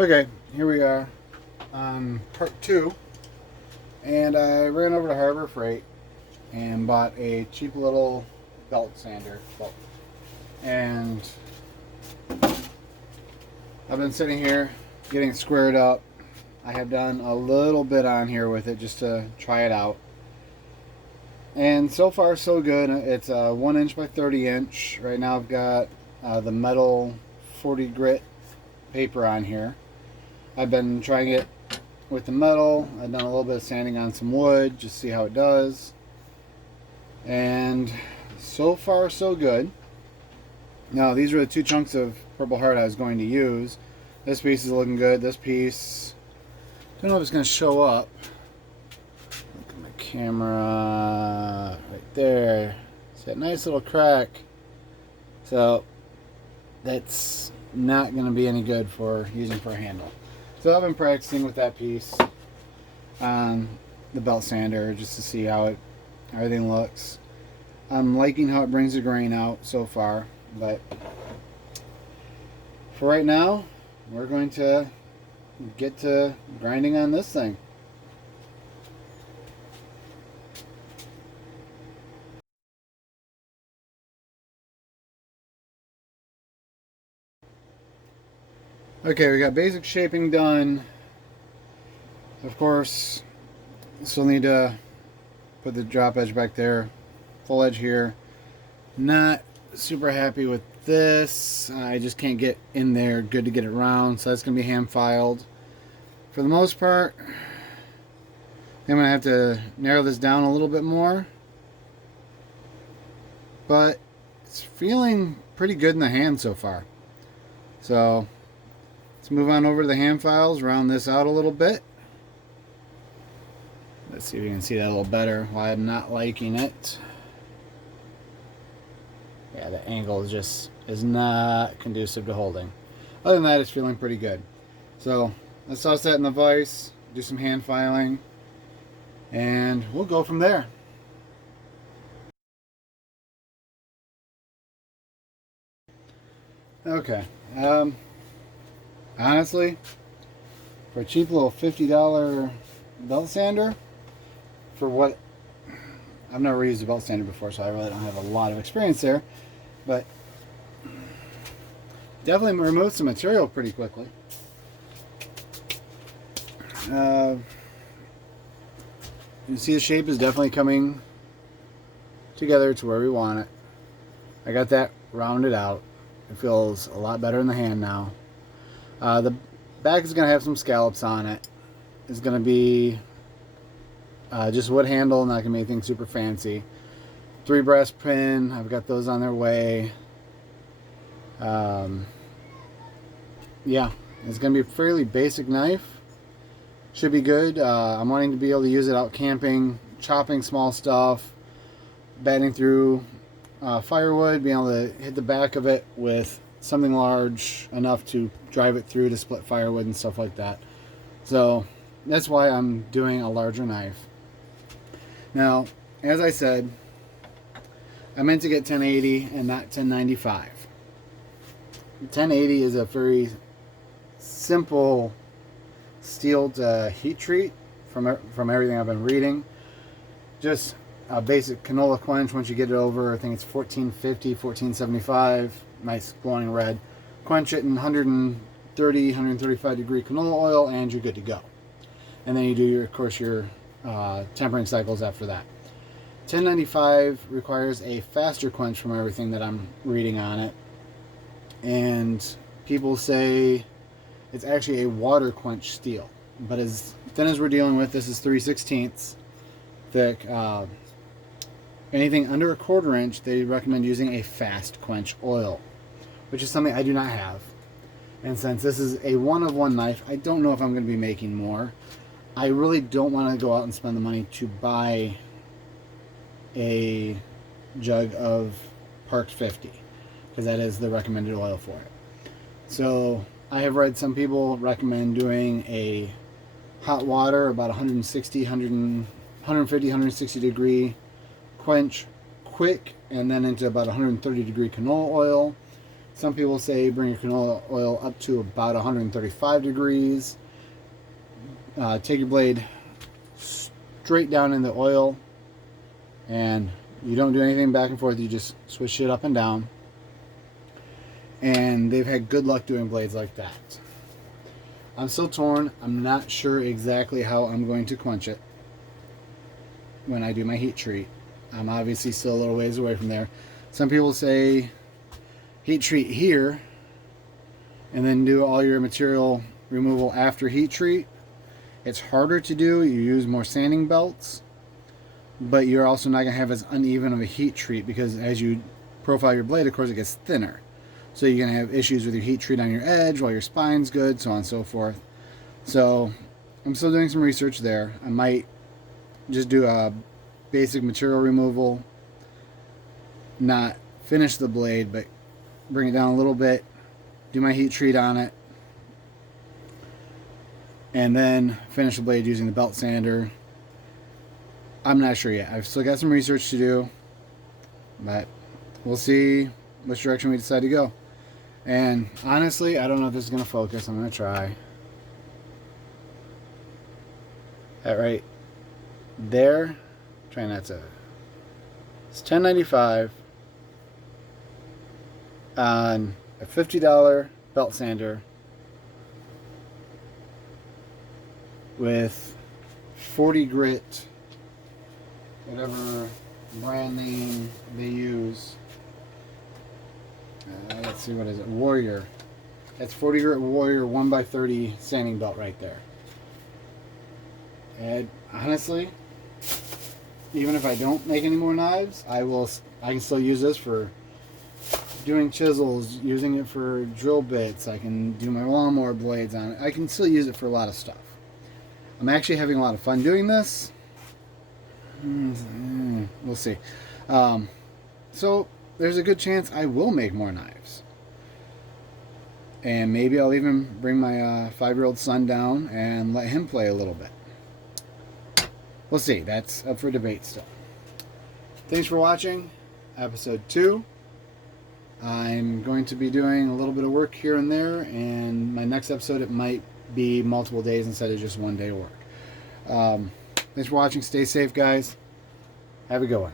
Okay, here we are on part two, and I ran over to Harbor Freight and bought a cheap little belt sander. And I've been sitting here getting it squared up. I have done a little bit on here with it just to try it out. And so far, so good. It's a 1 inch by 30 inch. Right now, I've got the metal 40 grit paper on here. I've been trying it with the metal. I've done a little bit of sanding on some wood just to see how it does. And so far, so good. Now, these are the two chunks of Purple Heart I was going to use. This piece is looking good. This piece, don't know if it's going to show up. Look at my camera right there. It's that nice little crack. So that's not going to be any good for using for a handle. So I've been practicing with that piece on the belt sander just to see how everything looks. I'm liking how it brings the grain out so far, but for right now, we're going to get to grinding on this thing. Okay, we got basic shaping done. Of course, still need to put the drop edge back there, full edge here. Not super happy with this. I just can't get in there good to get it round, so that's going to be hand filed. For the most part, I'm going to have to narrow this down a little bit more, but it's feeling pretty good in the hand so far. So let's move on over to the hand files, round this out a little bit. Let's see if you can see that a little better. Why I'm not liking it. Yeah, the angle is not conducive to holding. Other than that, it's feeling pretty good. So let's toss that in the vise, do some hand filing, and we'll go from there. Okay. Honestly, for a cheap little $50 belt sander, for what I've never used a belt sander before, so I really don't have a lot of experience there, but definitely removed some material pretty quickly. You see the shape is definitely coming together to where we want it. I got that rounded out. It feels a lot better in the hand now. The back is going to have some scallops on it. It's going to be just wood handle, not going to be anything super fancy. 3 brass pin, I've got those on their way. Yeah, it's going to be a fairly basic knife. Should be good. I'm wanting to be able to use it out camping, chopping small stuff, batting through firewood, being able to hit the back of it with something large enough to drive it through to split firewood and stuff like that. So that's why I'm doing a larger knife. Now, as I said, I meant to get 1080 and not 1095. 1080 is a very simple steel to heat treat from everything I've been reading. Just a basic canola quench. Once you get it over, I think it's 1450, 1475, nice glowing red. Quench it in 130, 135 degree canola oil, and you're good to go. And then you do, of course, your tempering cycles after that. 1095 requires a faster quench from everything that I'm reading on it. And people say it's actually a water quench steel. But as thin as we're dealing with, this is 3/16 thick. Anything under a 1/4 inch, they recommend using a fast quench oil, which is something I do not have. And since this is a one-of-one knife, I don't know if I'm going to be making more. I really don't want to go out and spend the money to buy a jug of Park 50, because that is the recommended oil for it. So I have read some people recommend doing a hot water, about 160, 150, 160 degree quench quick, and then into about 130 degree canola oil. Some people say bring your canola oil up to about 135 degrees. Take your blade straight down in the oil, and you don't do anything back and forth. You just switch it up and down. And they've had good luck doing blades like that. I'm still torn. I'm not sure exactly how I'm going to quench it when I do my heat treat. I'm obviously still a little ways away from there. Some people say heat treat here and then do all your material removal after heat treat. It's harder to do. You use more sanding belts, but you're also not going to have as uneven of a heat treat because as you profile your blade, of course, it gets thinner. So you're going to have issues with your heat treat on your edge while your spine's good, so on and so forth. So I'm still doing some research there. I might just do a basic material removal, not finish the blade, but bring it down a little bit, do my heat treat on it, and then finish the blade using the belt sander. I'm not sure yet. I've still got some research to do, but we'll see which direction we decide to go. And honestly, I don't know if this is going to focus. I'm going to try. That right there. Try not to. It's $10.95 on a $50 belt sander with 40 grit, whatever brand name they use. Let's see, what is it? Warrior. That's 40 grit Warrior 1x30 sanding belt right there. And honestly, even if I don't make any more knives, I can still use this for doing chisels, using it for drill bits. I can do my lawnmower blades on it. I can still use it for a lot of stuff. I'm actually having a lot of fun doing this. We'll see. So there's a good chance I will make more knives. And maybe I'll even bring my 5-year-old son down and let him play a little bit. We'll see. That's up for debate still. Thanks for watching episode 2. I'm going to be doing a little bit of work here and there, and my next episode it might be multiple days instead of just one day of work. Thanks for watching. Stay safe, guys. Have a good one.